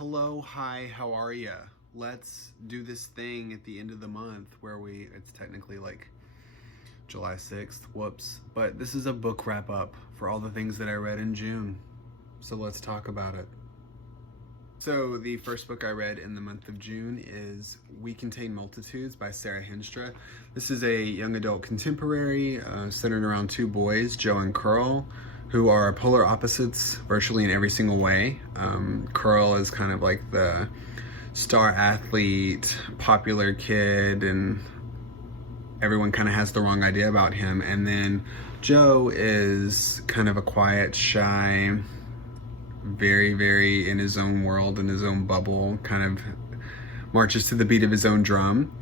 Hello, hi, how are ya? Let's do this thing at the end of the month where it's technically like July 6th, whoops. But this is a book wrap up for all the things that I read in June. So let's talk about it. So the first book I read in the month of June is We Contain Multitudes by Sarah Henstra. This is a young adult contemporary centered around two boys, Joe and Curl, who are polar opposites virtually in every single way. Curl is kind of like the star athlete, popular kid, and everyone kind of has the wrong idea about him. And then Joe is kind of a quiet, shy, very in his own world, in his own bubble, kind of marches to the beat of his own drum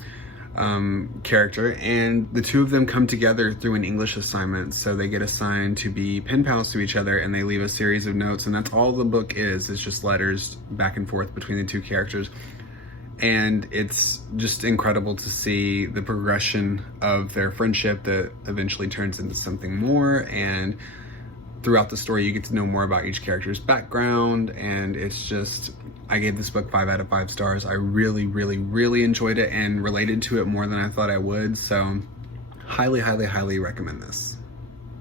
character. And the two of them come together through an English assignment. So they get assigned to be pen pals to each other, and they leave a series of notes, and that's all the book is. It's just letters back and forth between the two characters. And it's just incredible to see the progression of their friendship that eventually turns into something more. And throughout the story, you get to know more about each character's background, and it's just, I gave this book 5 out of 5 stars. I really enjoyed it and related to it more than I thought I would, so highly recommend this.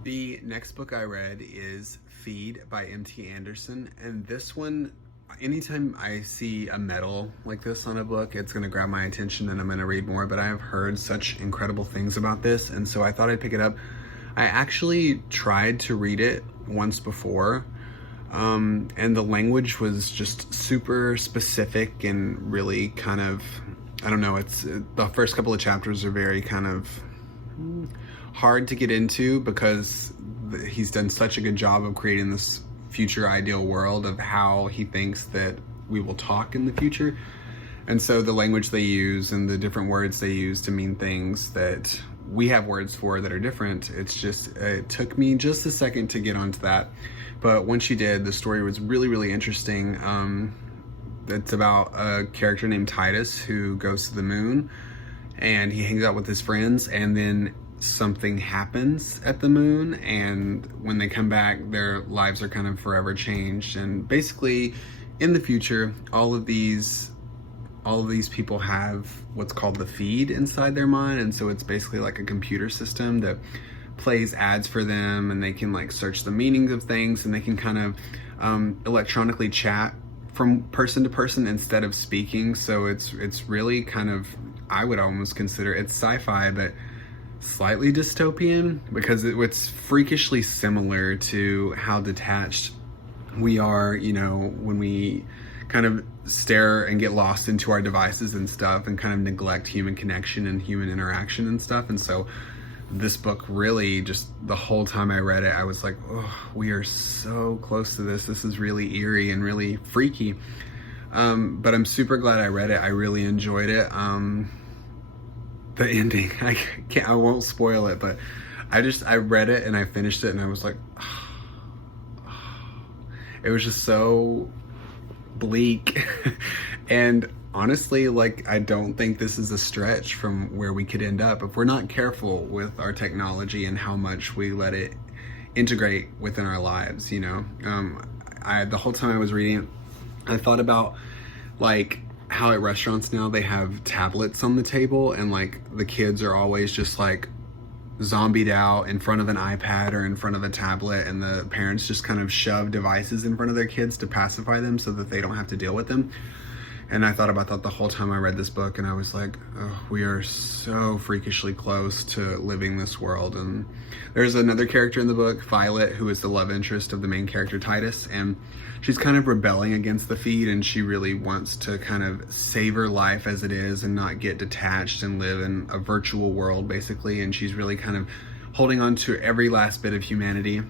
The next book I read is Feed by M.T. Anderson, and this one, anytime I see a medal like this on a book, it's gonna grab my attention and I'm gonna read more, but I have heard such incredible things about this, and so I thought I'd pick it up. I actually tried to read it once before, and the language was just super specific and really kind of, I don't know, the first couple of chapters are very kind of hard to get into because he's done such a good job of creating this future ideal world of how he thinks that we will talk in the future. And so the language they use and the different words they use to mean things that we have words for that are different, it took me just a second to get onto that. But once you did, the story was really interesting. It's about a character named Titus who goes to the moon and he hangs out with his friends, and then something happens at the moon, and when they come back, their lives are kind of forever changed. And basically, in the future, all of these people have what's called the feed inside their mind, and so it's basically like a computer system that plays ads for them, and they can like search the meanings of things, and they can kind of electronically chat from person to person instead of speaking. So it's really kind of, I would almost consider it's sci-fi, but slightly dystopian, because it's freakishly similar to how detached we are, when we kind of stare and get lost into our devices and stuff and kind of neglect human connection and human interaction and stuff. And so this book really, just the whole time I read it, I was like, oh, we are so close to this. This is really eerie and really freaky. But I'm super glad I read it. I really enjoyed it. The ending, I won't spoil it, but I read it and I finished it and I was like, it was just so bleak. And honestly, like, I don't think this is a stretch from where we could end up if we're not careful with our technology and how much we let it integrate within our lives. The whole time I was reading, I thought about like how at restaurants now they have tablets on the table, and like the kids are always just like zombied out in front of an iPad or in front of a tablet, and the parents just kind of shove devices in front of their kids to pacify them so that they don't have to deal with them. And I thought about that the whole time I read this book, and I was like, oh, we are so freakishly close to living this world. And there's another character in the book, Violet, who is the love interest of the main character, Titus, and she's kind of rebelling against the feed, and she really wants to kind of savor life as it is and not get detached and live in a virtual world, basically. And she's really kind of holding on to every last bit of humanity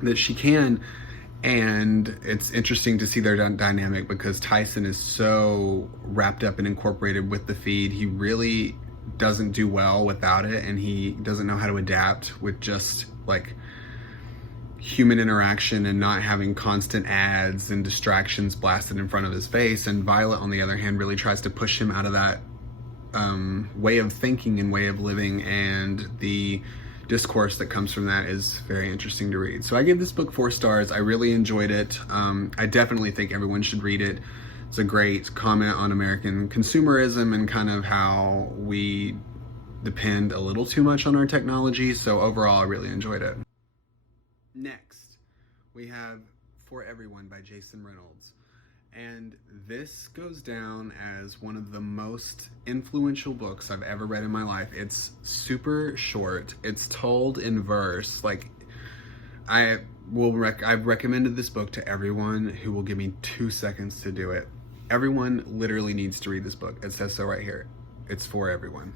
that she can. And it's interesting to see their dynamic, because Tyson is so wrapped up and incorporated with the feed. He really doesn't do well without it, and he doesn't know how to adapt with just like human interaction and not having constant ads and distractions blasted in front of his face. And Violet, on the other hand, really tries to push him out of that way of thinking and way of living, and the discourse that comes from that is very interesting to read. So I gave this book 4 stars. I really enjoyed it. I definitely think everyone should read it. It's a great comment on American consumerism and kind of how we depend a little too much on our technology. So overall, I really enjoyed it. Next, we have For Everyone by Jason Reynolds. And this goes down as one of the most influential books I've ever read in my life. It's super short. It's told in verse. Like, I've recommended this book to everyone who will give me 2 seconds to do it. Everyone literally needs to read this book. It says so right here. It's for everyone.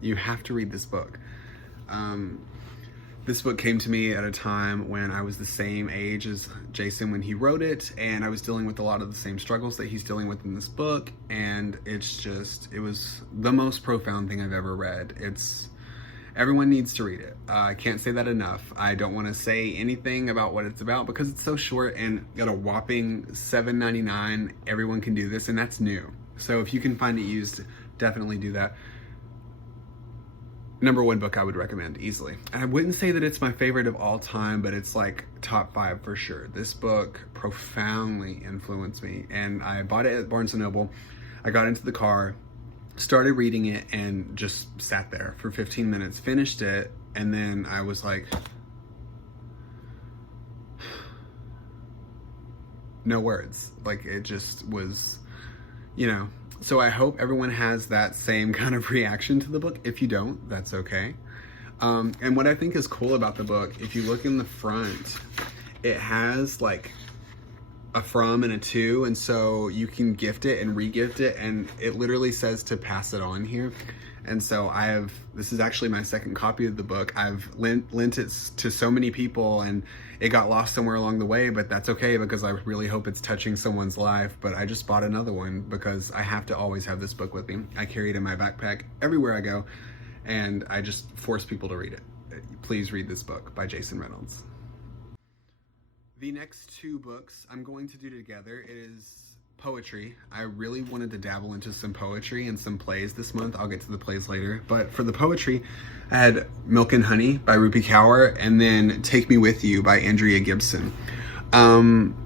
You have to read this book. This book came to me at a time when I was the same age as Jason when he wrote it, and I was dealing with a lot of the same struggles that he's dealing with in this book, and it was the most profound thing I've ever read. Everyone needs to read it. I can't say that enough. I don't want to say anything about what it's about because it's so short and got a whopping $7.99. Everyone can do this, and that's new. So if you can find it used, definitely do that. Number 1 book I would recommend easily. And I wouldn't say that it's my favorite of all time, but it's like top 5 for sure. This book profoundly influenced me, and I bought it at Barnes & Noble. I got into the car, started reading it, and just sat there for 15 minutes, finished it, and then I was like, no words. Like, it just was, So I hope everyone has that same kind of reaction to the book. If you don't, that's okay. And what I think is cool about the book, if you look in the front, it has like a from and a to, and so you can gift it and re-gift it, and it literally says to pass it on here. And so this is actually my 2nd copy of the book. I've lent it to so many people, and it got lost somewhere along the way, but that's okay because I really hope it's touching someone's life. But I just bought another one because I have to always have this book with me. I carry it in my backpack everywhere I go, and I just force people to read it. Please read this book by Jason Reynolds. The next 2 books I'm going to do together is poetry. I really wanted to dabble into some poetry and some plays this month. I'll get to the plays later. But for the poetry, I had Milk and Honey by Rupi Kaur, and then Take Me With You by Andrea Gibson.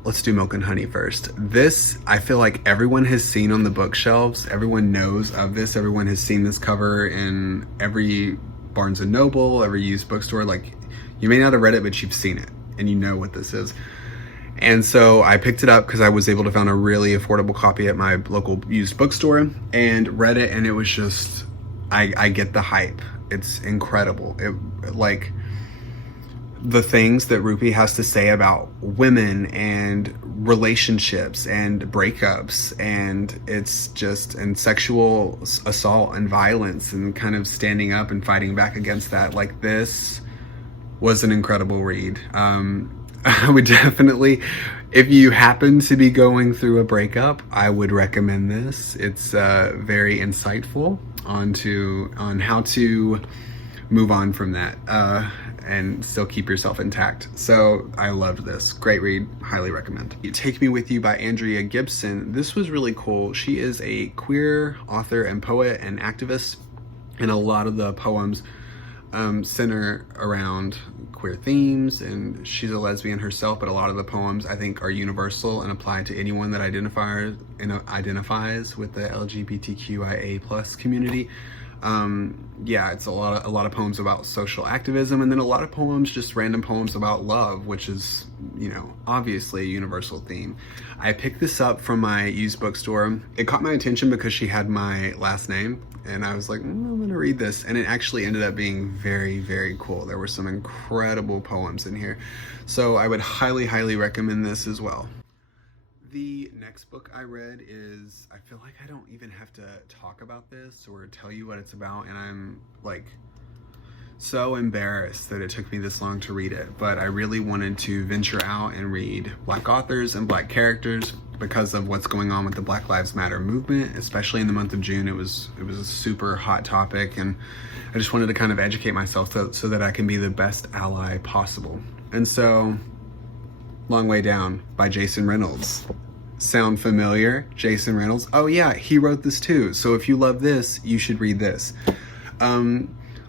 Let's do Milk and Honey first. This, I feel like everyone has seen on the bookshelves. Everyone knows of this. Everyone has seen this cover in every Barnes & Noble, every used bookstore. Like, you may not have read it, but you've seen it, and you know what this is. And so I picked it up because I was able to find a really affordable copy at my local used bookstore and read it, and it was just, I get the hype. It's incredible. Like, the things that Rupi has to say about women and relationships and breakups, and and sexual assault and violence, and kind of standing up and fighting back against that. Like, this was an incredible read. I would definitely, if you happen to be going through a breakup, I would recommend this. It's very insightful on how to move on from that and still keep yourself intact. So I loved this. Great read. Highly recommend. Take Me With You by Andrea Gibson. This was really cool. She is a queer author and poet and activist, and a lot of the poems center around queer themes, and she's a lesbian herself, but a lot of the poems I think are universal and apply to anyone that identifies with the LGBTQIA plus community. It's a lot of poems about social activism, and then a lot of poems, just random poems about love, which is, obviously a universal theme. I picked this up from my used bookstore. It caught my attention because she had my last name, and I was like, I'm gonna read this, and it actually ended up being very, very cool. There were some incredible poems in here, so I would highly, highly recommend this as well. The next book I read is, I feel like I don't even have to talk about this or tell you what it's about, and I'm like so embarrassed that it took me this long to read it, but I really wanted to venture out and read Black authors and Black characters because of what's going on with the Black Lives Matter movement, especially in the month of June. It was a super hot topic, and I just wanted to kind of educate myself so that I can be the best ally possible. And so, Long Way Down by Jason Reynolds. Sound familiar? Jason Reynolds. Oh yeah, he wrote this too. So if you love this, you should read this.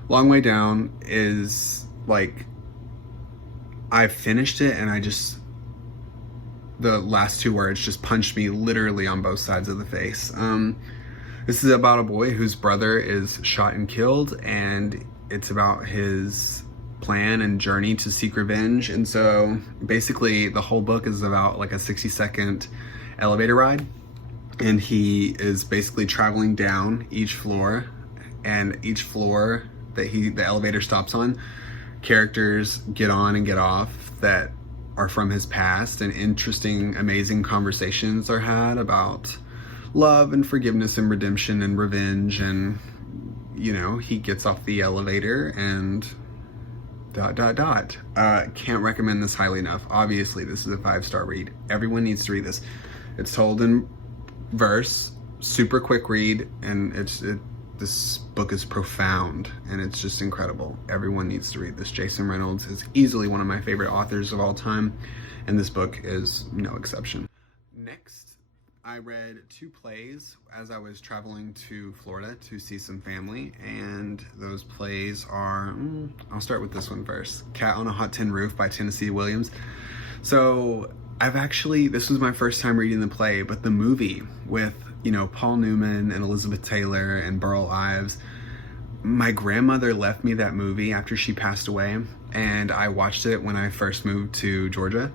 Long Way Down is like, I finished it and the last two words just punched me literally on both sides of the face. This is about a boy whose brother is shot and killed, and it's about his plan and journey to seek revenge. And so basically the whole book is about like a 60-second elevator ride, and he is basically traveling down each floor, and each floor that the elevator stops on, characters get on and get off that are from his past, and interesting, amazing conversations are had about love and forgiveness and redemption and revenge. And you know, he gets off the elevator and ... Can't recommend this highly enough. Obviously, this is a 5-star read. Everyone needs to read this. It's told in verse, super quick read, and this book is profound, and it's just incredible. Everyone needs to read this. Jason Reynolds is easily one of my favorite authors of all time, and this book is no exception. Next, I read 2 plays as I was traveling to Florida to see some family, and those plays are, I'll start with this one first. Cat on a Hot Tin Roof by Tennessee Williams. So this was my first time reading the play, but the movie with, you know, Paul Newman and Elizabeth Taylor and Burl Ives, my grandmother left me that movie after she passed away, and I watched it when I first moved to Georgia.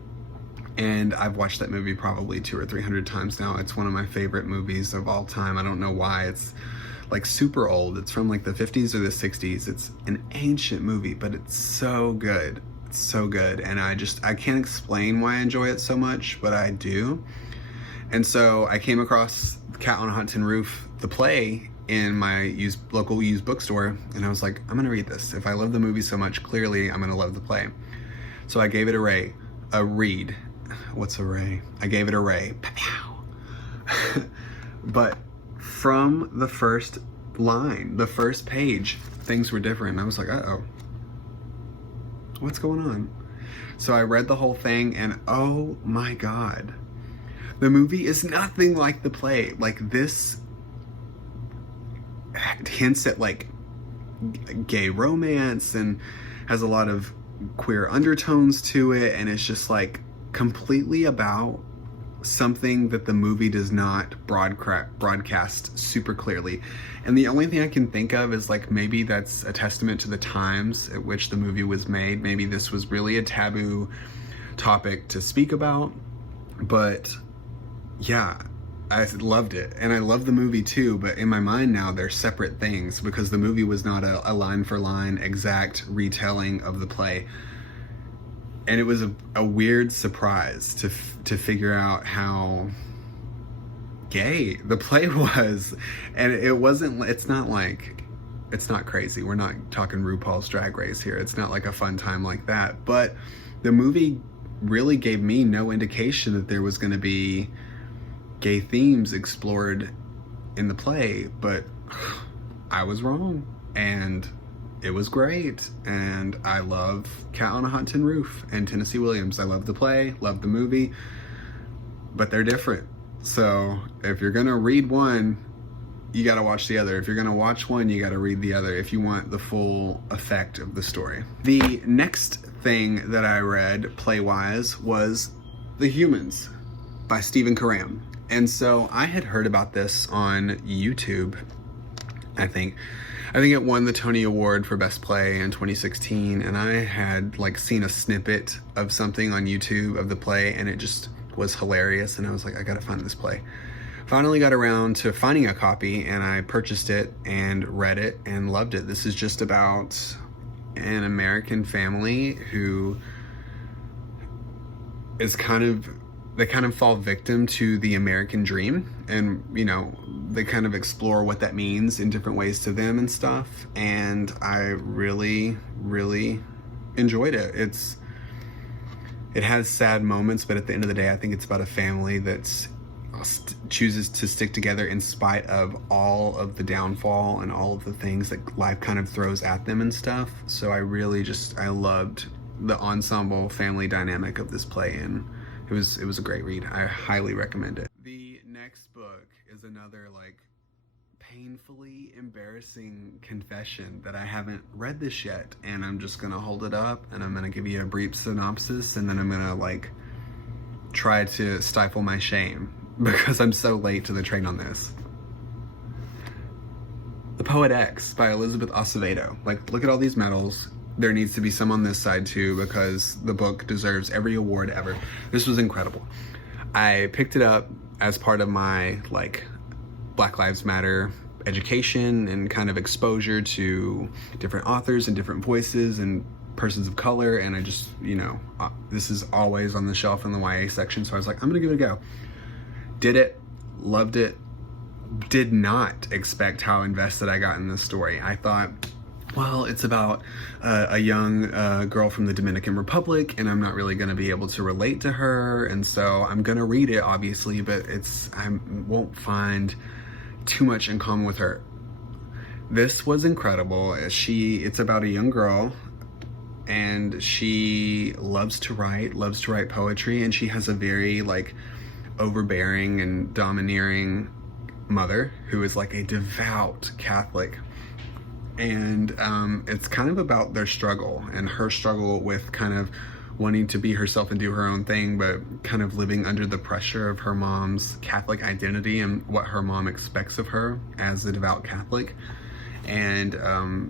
And I've watched that movie probably 200 or 300 times now. It's one of my favorite movies of all time. I don't know why. It's like super old. It's from like the 50s or the 60s. It's an ancient movie, but it's so good. It's so good. And I can't explain why I enjoy it so much, but I do. And so I came across Cat on a Hot Tin Roof, the play, in my local used bookstore. And I was like, I'm gonna read this. If I love the movie so much, clearly I'm gonna love the play. So I gave it a read. What's a ray? I gave it a ray. But from the first line, the first page, things were different. I was like, uh-oh, what's going on? So I read the whole thing, and oh my God, the movie is nothing like the play. Like, this hints at like gay romance and has a lot of queer undertones to it, and it's just like completely about something that the movie does not broadcast super clearly. And the only thing I can think of is like, maybe that's a testament to the times at which the movie was made. Maybe this was really a taboo topic to speak about. But yeah, I loved it, and I love the movie too, but in my mind now they're separate things, because the movie was not a line for line exact retelling of the play. And it was a weird surprise to figure out how gay the play was. And it's not crazy. We're not talking RuPaul's Drag Race here. It's not like a fun time like that. But the movie really gave me no indication that there was going to be gay themes explored in the play, but I was wrong. And it was great, and I love Cat on a Hot Tin Roof and Tennessee Williams. I love the play, love the movie, but they're different. So if you're gonna read one, you gotta watch the other. If you're gonna watch one, you gotta read the other if you want the full effect of the story. The next thing that I read play-wise was The Humans by Stephen Karam. And so I had heard about this on YouTube, I think it won the Tony Award for Best Play in 2016, and I had like seen a snippet of something on YouTube of the play, and it just was hilarious, and I was like, I gotta find this play. Finally got around to finding a copy, and I purchased it and read it and loved it. This is just about an American family who is they kind of fall victim to the American dream, and you know, they kind of explore what that means in different ways to them and stuff, and I really enjoyed it. It has sad moments, but at the end of the day, I think it's about a family that chooses to stick together in spite of all of the downfall and all of the things that life kind of throws at them and stuff. So I loved the ensemble family dynamic of this play, and it was a great read. I highly recommend it. The next book is another like painfully embarrassing confession that I haven't read this yet, and I'm just gonna hold it up and I'm gonna give you a brief synopsis, and then I'm gonna like try to stifle my shame because I'm so late to the train on this. The Poet X by Elizabeth Acevedo. Like, look at all these medals. There needs to be some on this side too, because the book deserves every award ever. This was incredible. I picked it up as part of my like Black Lives Matter education and kind of exposure to different authors and different voices and persons of color, and I just, you know, this is always on the shelf in the YA section, so I was like, I'm gonna give it a go. Did it, loved it, did not expect how invested I got in this story. I thought, well, it's about a young girl from the Dominican Republic, and I'm not really going to be able to relate to her, and so I'm going to read it, obviously, but I won't find too much in common with her. This was incredible. It's about a young girl, and she loves to write poetry, and she has a very like overbearing and domineering mother who is like a devout Catholic, and it's kind of about their struggle and her struggle with kind of wanting to be herself and do her own thing, but kind of living under the pressure of her mom's Catholic identity and what her mom expects of her as a devout Catholic. And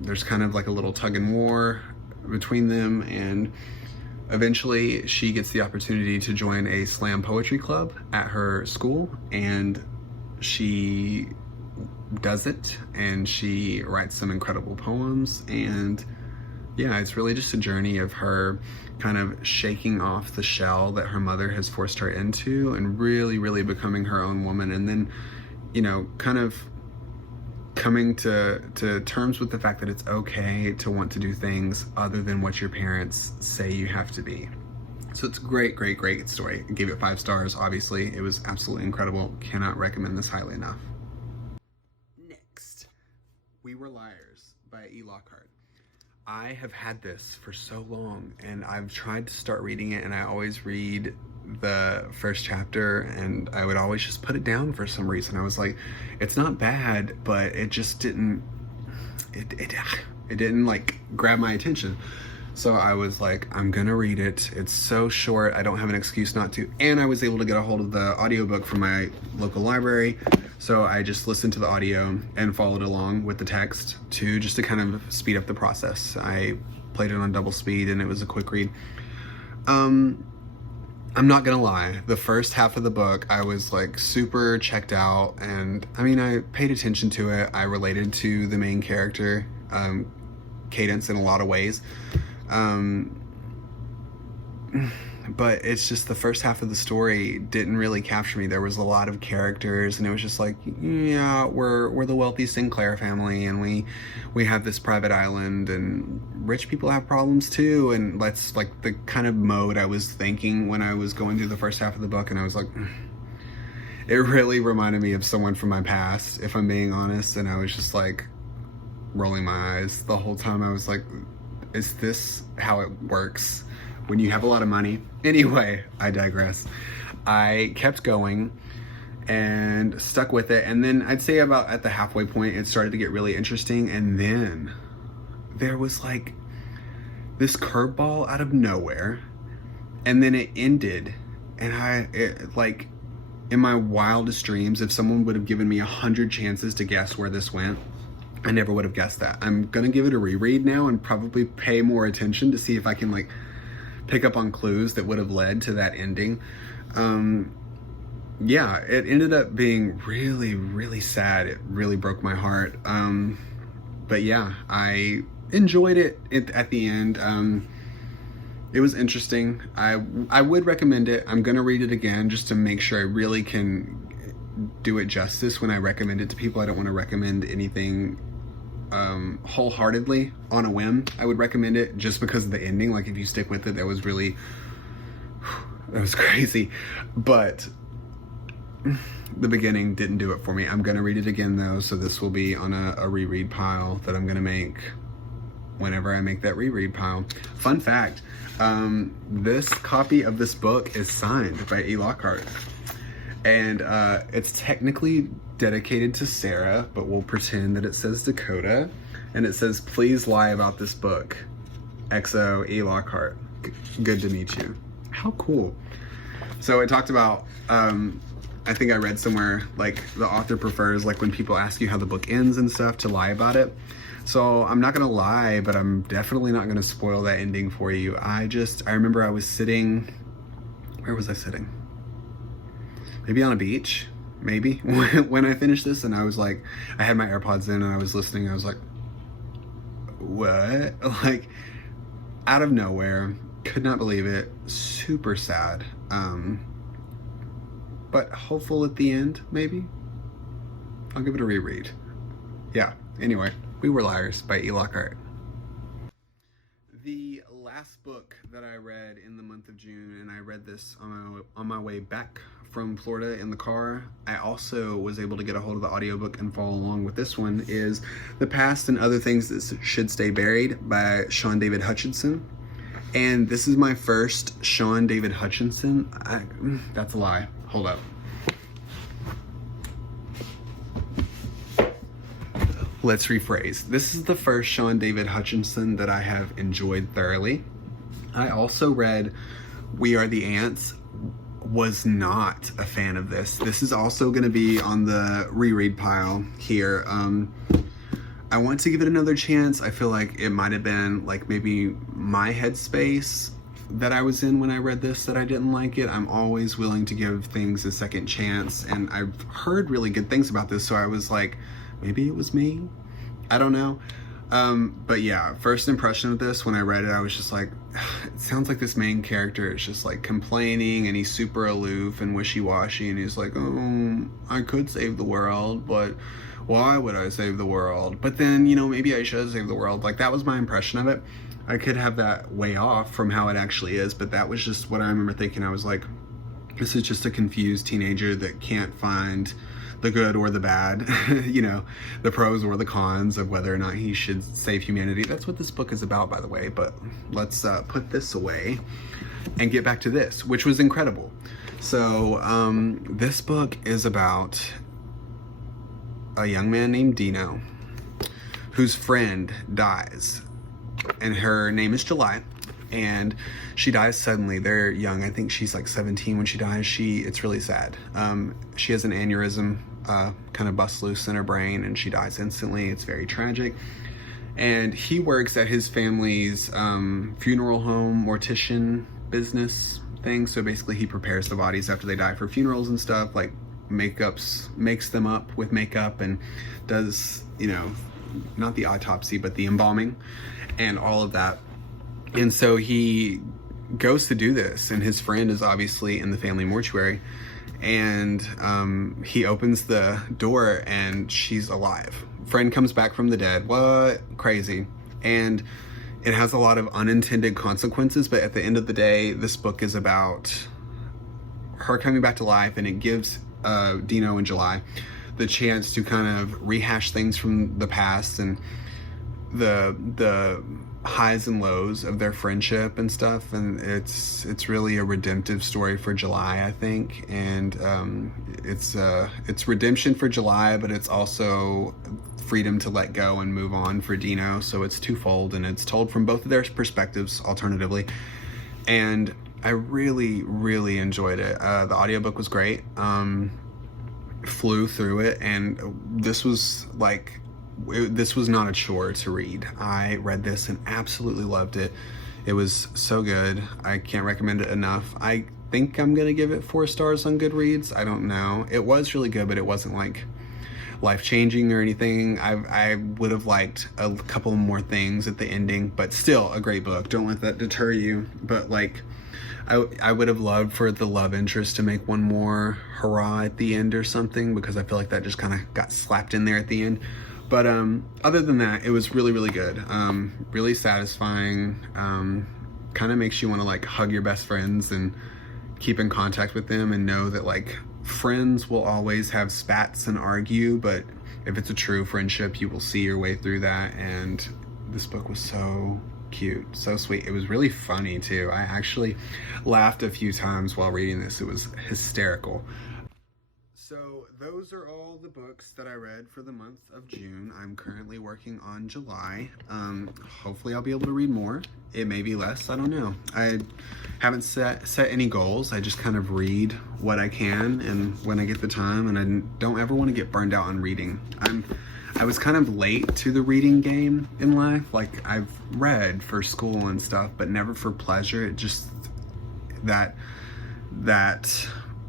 there's kind of like a little tug and war between them, and eventually she gets the opportunity to join a slam poetry club at her school, and she does it, and she writes some incredible poems. And yeah, it's really just a journey of her kind of shaking off the shell that her mother has forced her into and really becoming her own woman, and then, you know, kind of coming to terms with the fact that it's okay to want to do things other than what your parents say you have to be. So it's a great story. I gave it 5 stars, obviously. It was absolutely incredible. Cannot recommend this highly enough. Next, We Were Liars by E. Lockhart. I have had this for so long, and I've tried to start reading it, and I always read the first chapter, and I would always just put it down for some reason. I was like, it's not bad, but it just didn't, it didn't like grab my attention. So I was like, I'm gonna read it. It's so short, I don't have an excuse not to. And I was able to get a hold of the audiobook from my local library. So I just listened to the audio and followed along with the text just to kind of speed up the process. I played it on double speed, and it was a quick read. I'm not gonna lie, the first half of the book, I was like super checked out, and I mean, I paid attention to it. I related to the main character, Cadence, in a lot of ways. But it's just the first half of the story didn't really capture me. There was a lot of characters, and it was just like, yeah, we're the wealthy Sinclair family, and we have this private island, and rich people have problems too, and that's like the kind of mode I was thinking when I was going through the first half of the book. And I was like, it really reminded me of someone from my past, if I'm being honest. And I was just like rolling my eyes the whole time. I was like, is this how it works when you have a lot of money? Anyway, I digress. I kept going and stuck with it, and then I'd say about at the halfway point it started to get really interesting, and then there was like this curveball out of nowhere, and then it ended, and like in my wildest dreams, if someone would have given me 100 chances to guess where this went, I never would have guessed that. I'm gonna give it a reread now and probably pay more attention to see if I can like pick up on clues that would have led to that ending. Yeah, it ended up being really sad. It really broke my heart. But yeah, I enjoyed it at the end. It was interesting. I would recommend it. I'm gonna read it again just to make sure I really can do it justice when I recommend it to people. I don't want to recommend anything wholeheartedly on a whim. I would recommend it just because of the ending. Like, if you stick with it, that was crazy. But the beginning didn't do it for me. I'm gonna read it again though, so this will be on a reread pile that I'm gonna make whenever I make that reread pile. Fun fact, this copy of this book is signed by E. Lockhart. And it's technically dedicated to Sarah, but we'll pretend that it says Dakota. And it says, "Please lie about this book. XO E. Lockhart. Good to meet you." How cool. So it talked about, I think I read somewhere, like, the author prefers, like, when people ask you how the book ends and stuff, to lie about it. So I'm not gonna lie, but I'm definitely not gonna spoil that ending for you. I remember I was sitting, where was I sitting? Maybe on a beach, maybe, when I finished this, and I was like, I had my AirPods in and I was listening, I was like, what? Like, out of nowhere, could not believe it, super sad. But hopeful at the end, maybe? I'll give it a reread. Yeah, anyway, We Were Liars by E. Lockhart. The last book that I read in the month of June, and I read this on my way back from Florida in the car, I also was able to get a hold of the audiobook and follow along with this one, is The Past and Other Things That Should Stay Buried by Sean David Hutchinson. And this is my first Sean David Hutchinson. That's a lie. Hold up. Let's rephrase. This is the first Sean David Hutchinson that I have enjoyed thoroughly. I also read We Are the Ants. Was not a fan of this. This is also going to be on the reread pile here. I want to give it another chance. I feel like it might have been like maybe my headspace that I was in when I read this that I didn't like it. I'm always willing to give things a second chance, and I've heard really good things about this, so I was like, maybe it was me? I don't know. But yeah, first impression of this, when I read it, I was just like, it sounds like this main character is just like complaining, and he's super aloof and wishy-washy, and he's like, oh, I could save the world, but why would I save the world? But then, you know, maybe I should save the world. Like, that was my impression of it. I could have that way off from how it actually is, but that was just what I remember thinking. I was like, this is just a confused teenager that can't find the good or the bad, you know, the pros or the cons of whether or not he should save humanity. That's what this book is about, by the way, but let's put this away and get back to this, which was incredible. So this book is about a young man named Dino whose friend dies, and her name is July, and she dies suddenly. They're young. I think she's like 17 when she dies. It's really sad. She has an aneurysm, kind of busts loose in her brain, and she dies instantly. It's very tragic. And he works at his family's funeral home mortician business thing. So basically he prepares the bodies after they die for funerals and stuff, like makes them up with makeup, and does, you know, not the autopsy, but the embalming and all of that. And so he goes to do this, and his friend is obviously in the family mortuary, and he opens the door and she's alive. Friend comes back from the dead. What? Crazy. And it has a lot of unintended consequences, but at the end of the day, this book is about her coming back to life, and it gives Dino and July the chance to kind of rehash things from the past and the highs and lows of their friendship and stuff. And it's really a redemptive story for July, I think. And it's redemption for July, but it's also freedom to let go and move on for Dino. So it's twofold, and it's told from both of their perspectives alternatively. And I really, really enjoyed it. The audiobook was great. Flew through it, and this was not a chore to read. I read this and absolutely loved it. It was so good. I can't recommend it enough. I think I'm gonna give it 4 stars on Goodreads. I don't know. It was really good, but it wasn't like life-changing or anything. I would have liked a couple more things at the ending, but still a great book. Don't let that deter you. But like, I would have loved for the love interest to make one more hurrah at the end or something, because I feel like that just kind of got slapped in there at the end. But other than that, it was really, really good. Really satisfying. Kind of makes you want to like hug your best friends and keep in contact with them, and know that like friends will always have spats and argue, but if it's a true friendship, you will see your way through that. And this book was so cute, so sweet. It was really funny too. I actually laughed a few times while reading this. It was hysterical. So those are all the books that I read for the month of June. I'm currently working on July. Hopefully I'll be able to read more. It may be less, I don't know. I haven't set any goals. I just kind of read what I can and when I get the time, and I don't ever want to get burned out on reading. I was kind of late to the reading game in life. Like, I've read for school and stuff, but never for pleasure. It just, that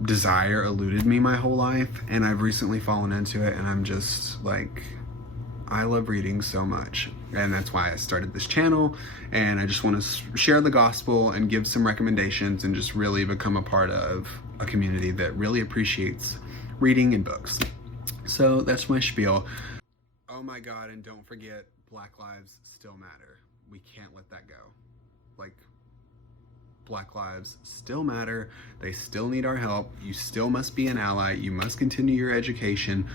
desire eluded me my whole life, and I've recently fallen into it, and I'm just like, I love reading so much, and that's why I started this channel. And I just want to share the gospel and give some recommendations and just really become a part of a community that really appreciates reading and books. So that's my spiel. Oh my God, and don't forget, Black lives still matter. We can't let that go. Like, Black lives still matter. They still need our help. You still must be an ally. You must continue your education.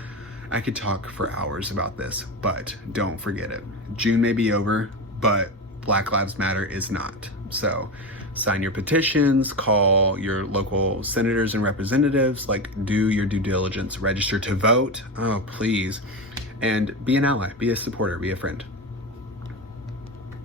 I could talk for hours about this, but don't forget it. June may be over, but Black Lives Matter is not. So sign your petitions, call your local senators and representatives, like, do your due diligence, register to vote. Oh, please. And be an ally, be a supporter, be a friend.